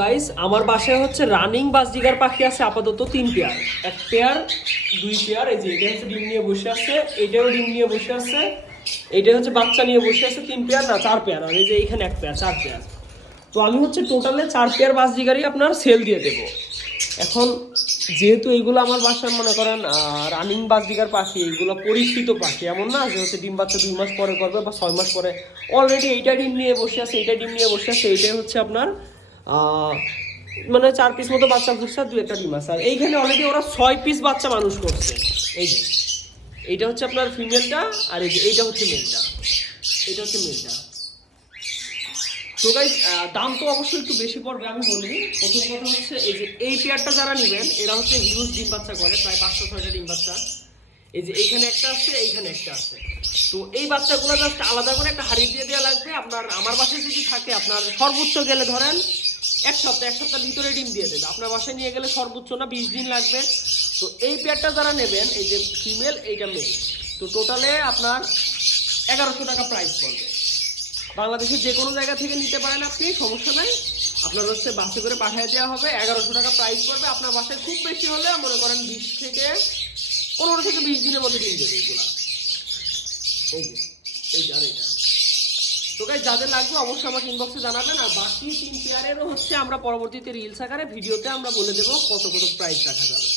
Guys আমার বাসায় হচ্ছে রানিং বাজরিগার পাখি আছে আপাতত 3 পেয়ার, এক পেয়ার 2 পেয়ার। এই যে এটা হচ্ছে ডিম নিয়ে বসে আছে, এটাও ডিম নিয়ে বসে আছে, এটা হচ্ছে বাচ্চা নিয়ে বসে আছে। 3 পেয়ার না 4 পেয়ার, আর এই যে এখানে এক পেয়ার, 4 পেয়ার। তো আমি হচ্ছে টোটালে 4 পেয়ার বাজরিগারই আপনার সেল দিয়ে দেবো। এখন যেহেতু এইগুলো আমার বাসায় মনে করেন রানিং বাজরিগার পাখি, এইগুলো পরীক্ষিত পাখি, এমন না যে হচ্ছে ডিম বাচ্চা 2 মাস পরে করবে বা 6 মাস পরে। অলরেডি এইটা ডিম নিয়ে বসে আছে, এইটা ডিম নিয়ে বসে আছে, এইটাই হচ্ছে আপনার মানে 4 পিস মতো বাচ্চা ফুটছে, 2-1টা ডিম আছে। আর এইখানে অলরেডি ওরা 6 পিস বাচ্চা মানুষ করছে। এই যে এইটা হচ্ছে আপনার ফিমেলটা, আর এই যে এইটা হচ্ছে মেলটা, এটা হচ্ছে মেলটা। তো গাইস দাম তো অবশ্যই একটু বেশি পড়বে। আমি বলি প্রথম কথা হচ্ছে এই যে এই পেয়ারটা যারা নেবেন এরা হচ্ছে হিউজ ডিম বাচ্চা করে, প্রায় 500-6টা ডিম বাচ্চা। এই যে এইখানে একটা আছে, এইখানে একটা আছে। তো এই বাচ্চাগুলো জাস্ট আলাদা করে একটা হাড়ি দিয়ে দেওয়া লাগবে আপনার। আমার বাসায় যদি থাকে আপনার সর্বোচ্চ গেলে ধরেন এক সপ্তাহের ভিতরে ডিম দিয়ে দেবে। আপনার বাসায় নিয়ে গেলে সর্বোচ্চ না 20 দিন লাগবে। তো এই পেয়ারটা যারা নেবেন, এই যে ফিমেল এইটা মেল, তো টোটালে আপনার 1100 টাকা প্রাইস পড়বে। বাংলাদেশের যে কোনো জায়গা থেকে নিতে পারেন আপনি, সমস্যা নাই। আপনার হচ্ছে বাসে করে পাঠিয়ে দেওয়া হবে, 1100 টাকা প্রাইস পড়বে। আপনার বাসায় খুব বেশি হলে মনে করেন 15 থেকে 20 দিনের মধ্যে ডিম দেবে এইগুলা। এই যে এইটা আর এইটা। তো গাইস যাদের লাগবে অবশ্যই আমাকে ইনবক্সে জানাবেন। আর বাকি 3 পেয়ারেরও হচ্ছে আমরা পরবর্তীতে রিলস আকারে ভিডিওতে আমরা বলে দেবো কত কত প্রাইস রাখা যাবে।